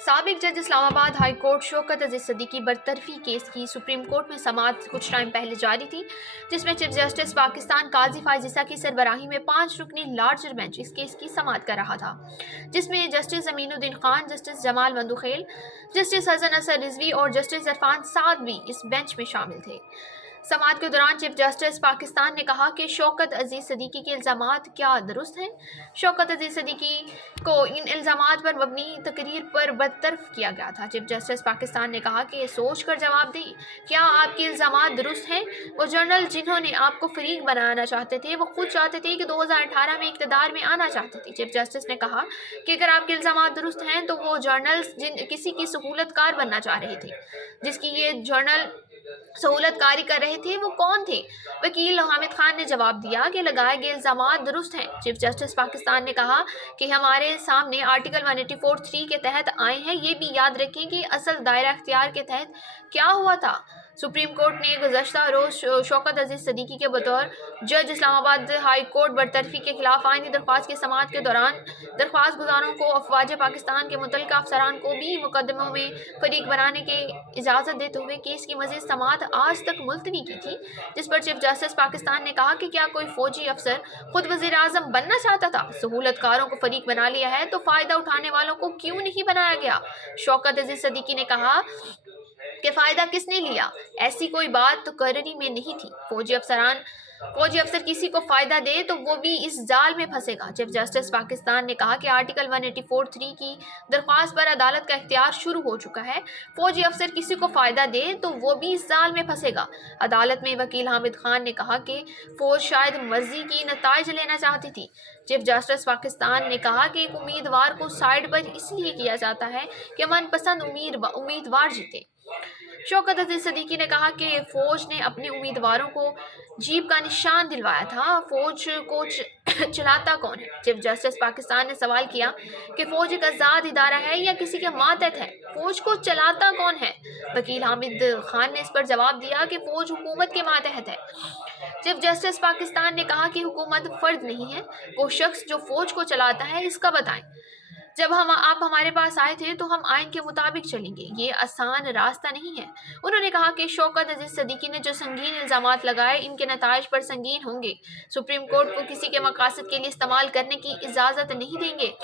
साबिक जज Islamabad high court Shaukat Aziz Siddiqui बरतरफी केस की सुप्रीम कोर्ट में समाअत कुछ टाइम पहले जारी थी, जिसमें चीफ जस्टिस पाकिस्तान काजी फायज ईसा की सरबराही में 5 रुकनी लार्जर बेंच इस केस की समाअत कर रहा था, जिसमें justice Aminuddin Khan, justice Jamal Mandokhail, justice Hasan Azhar Rizvi और जस्टिस इरफान साद भी इस बेंच में शामिल थे। समाअत के दौरान चीफ जस्टिस पाकिस्तान ने कहा कि शौकत अजीज सदीकी के इल्ज़ामात क्या दुरुस्त हैं। शौकत अजीज सदीकी को इन इल्ज़ामात पर मबनी तकरीर पर बरतरफ किया गया था। चीफ जस्टिस पाकिस्तान ने कहा कि सोच कर जवाब दें, क्या आपके इल्ज़ामात दुरुस्त हैं? वो जर्नल जिन्होंने आपको फरीक बनाना चाहते थे, वो खुद चाहते थे कि 2018 में इक़्तिदार में आना चाहते थे। चीफ जस्टिस ने कहा कि अगर आपके इल्ज़ामात दुरुस्त हैं तो वो जर्नल्स जिन किसी की सहूलतकार बनना चाह रहे थे, जिसकी ये जर्नल सहूलतकारी कर रहे थे, वो कौन थे? वकील हामिद खान ने जवाब दिया कि लगाए गए इल्ज़ामात दुरुस्त हैं। चीफ जस्टिस पाकिस्तान ने कहा कि हमारे सामने आर्टिकल 184(3) के तहत आए हैं। ये भी याद रखें कि असल दायरा इख्तियार के तहत क्या हुआ था। सुप्रीम कोर्ट ने गुज़श्ता रोज़ शौकत अजीज सदीकी के बतौर जज इस्लामाबाद हाई कोर्ट बरतरफी के खिलाफ आईनी दरख्वास्त की समाअत के दौरान दरख्वास्त गुजारों को अफवाज पाकिस्तान के मुतल्लिका अफसरान को भी मुकदमों में फरीक बनाने की इजाज़त देते हुए केस की मज़ीद समाअत आज तक मुलतवी की थी, जिस पर चीफ जस्टिस पाकिस्तान ने कहा कि क्या कोई फौजी अफसर खुद वज़ीर आज़म बनना चाहता था? सहूलतकारों को फरीक बना लिया है तो फ़ायदा उठाने वालों को क्यों नहीं बनाया गया? शौकत अजीज सदीकी ने कहा कि फ़ायदा किसने लिया? ऐसी कोई बात तो कररी में नहीं थी। फौजी अफसर किसी को फ़ायदा दे तो वो भी इस जाल में फंसेगा। चीफ जस्टिस पाकिस्तान ने कहा कि आर्टिकल 184(3) की दरख्वास्त पर अदालत का इख्तियार शुरू हो चुका है। फौजी अफसर किसी को फ़ायदा दे तो वो भी इस जाल में फंसेगा। अदालत में वकील हामिद खान ने कहा कि फ़ौज शायद मर्जी की नताइज लेना चाहती थी। चीफ जस्टिस पाकिस्तान ने कहा कि एक उम्मीदवार को साइड पर इसलिए किया जाता है कि मनपसंद उम्मीदवार जीते। शौकत अजीज सदीकी ने कहा कि फ़ौज ने अपने उम्मीदवारों को जीप का निशान दिलवाया था। फ़ौज को चलाता कौन है? चीफ जस्टिस पाकिस्तान ने सवाल किया कि फ़ौज एक आज़ाद इदारा है या किसी के मातहत है? फ़ौज को चलाता कौन है? वकील हामिद खान ने इस पर जवाब दिया कि फ़ौज हुकूमत के मातहत है। चीफ जस्टिस पाकिस्तान ने कहा कि हुकूमत फ़र्द नहीं है, वो शख्स जो फ़ौज को चलाता है, इसका बताएं। जब आप हमारे पास आए थे तो हम आइन के मुताबिक चलेंगे, ये आसान रास्ता नहीं है। उन्होंने कहा कि शौकत अजीज सदीकी ने जो संगीन इल्ज़ामात लगाए, इनके नताइज पर संगीन होंगे। सुप्रीम कोर्ट को किसी के मकासद के लिए इस्तेमाल करने की इजाज़त नहीं देंगे।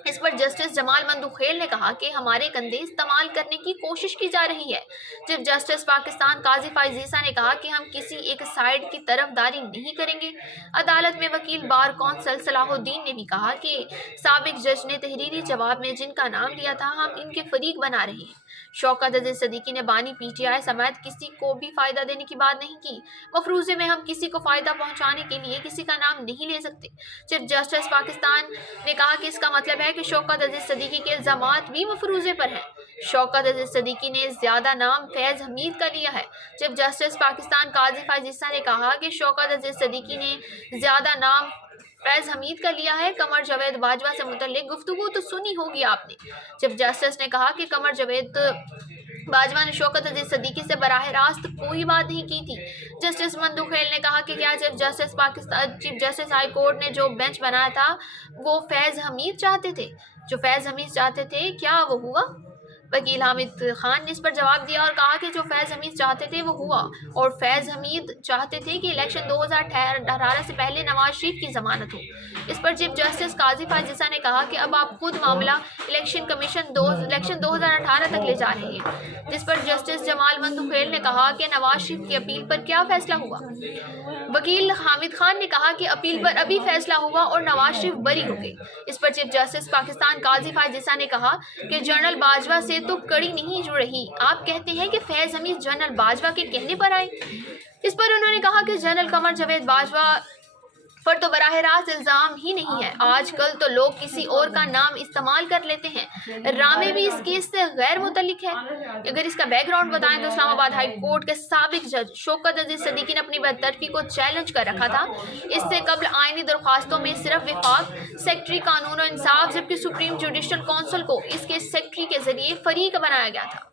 इस पर जस्टिस जमाल मंदुखेल ने कहा कि हमारे कंधे इस्तेमाल करने की कोशिश की जा रही है। चीफ जस्टिस पाकिस्तान काजी फायज ईसा ने कहा कि हम किसी एक साइड की तरफदारी नहीं करेंगे। अदालत में वकील बार कौंसल सलाहुद्दीन ने भी कहा कि साबिक जज ने तहरीरी जवाब में जिनका नाम लिया था, हम इनके फरीक बना रहे हैं। शौकत अजीज सदीकी ने बानी PTI समेत किसी को भी फ़ायदा देने की बात नहीं की। मफरूज़े में हम किसी को फ़ायदा पहुँचाने के लिए किसी का नाम नहीं ले सकते। चीफ जस्टिस पाकिस्तान ने कहा कि इसका मतलब है कि शौकत अजीज सदीकी के इल्ज़ामात भी मफरूज़े पर हैं। शौकत अजीज सदीकी ने ज़्यादा नाम फैज़ हमीद का लिया है। चीफ जस्टिस पाकिस्तान काजी फायज ईसा ने कहा कि शौकत अजीज सदीकी ने ज़्यादा नाम फैज़ हमीद का लिया है। कमर जावेद बाजवा से मुतल्लिक गुफ्तगू तो सुनी होगी आपने। चीफ जस्टिस ने कहा कि कमर जावेद बाजवा ने शौकत अजीज सदीकी से बराह रास्त कोई बात नहीं की थी। जस्टिस मंदुखेल ने कहा कि क्या चीफ जस्टिस हाई कोर्ट ने जो बेंच बनाया था वो फैज़ हमीद चाहते थे? जो फैज़ हमीद चाहते थे, क्या वो हुआ? वकील हामिद खान ने इस पर जवाब दिया और कहा कि जो फैज़ हमीद चाहते थे वो हुआ, और फैज़ हमीद चाहते थे कि इलेक्शन 2018 से पहले नवाज शरीफ की ज़मानत हो। इस पर चीफ जस्टिस काजी फायज ईसा ने कहा कि अब आप खुद मामला इलेक्शन 2018 तक ले जा रहे हैं। जिस पर जस्टिस जमाल मंदुखेल ने कहा कि नवाज शरीफ की अपील पर क्या फैसला हुआ? वकील हामिद खान ने कहा कि अपील पर अभी फैसला हुआ और नवाज शरीफ बरी हो गए। इस पर चीफ जस्टिस पाकिस्तान काजी फायज ईसा ने कहा कि जनरल बाजवा से तो कड़ी नहीं जुड़ रही, आप कहते हैं कि फैज़ हमीद जनरल बाजवा के कहने पर आए। इस पर उन्होंने कहा कि जनरल कमर जावेद बाजवा पर तो बराह रास्त इल्ज़ाम ही नहीं है, आजकल तो लोग किसी और का नाम इस्तेमाल कर लेते हैं। रामे भी इस केस से गैर मुतल्लिक है। अगर इसका बैकग्राउंड बताएं तो इस्लामाबाद हाई कोर्ट के साबिक जज शौकत अजीज सदीकी ने अपनी बरतरफी को चैलेंज कर रखा था। इससे कबल आईनी दरख्वास्तों में सिर्फ विफाक सेक्रेटरी कानून और इंसाफ, जबकि सुप्रीम जुडिशल काउंसिल को इसके सेक्रेटरी के जरिए फरीक बनाया गया था।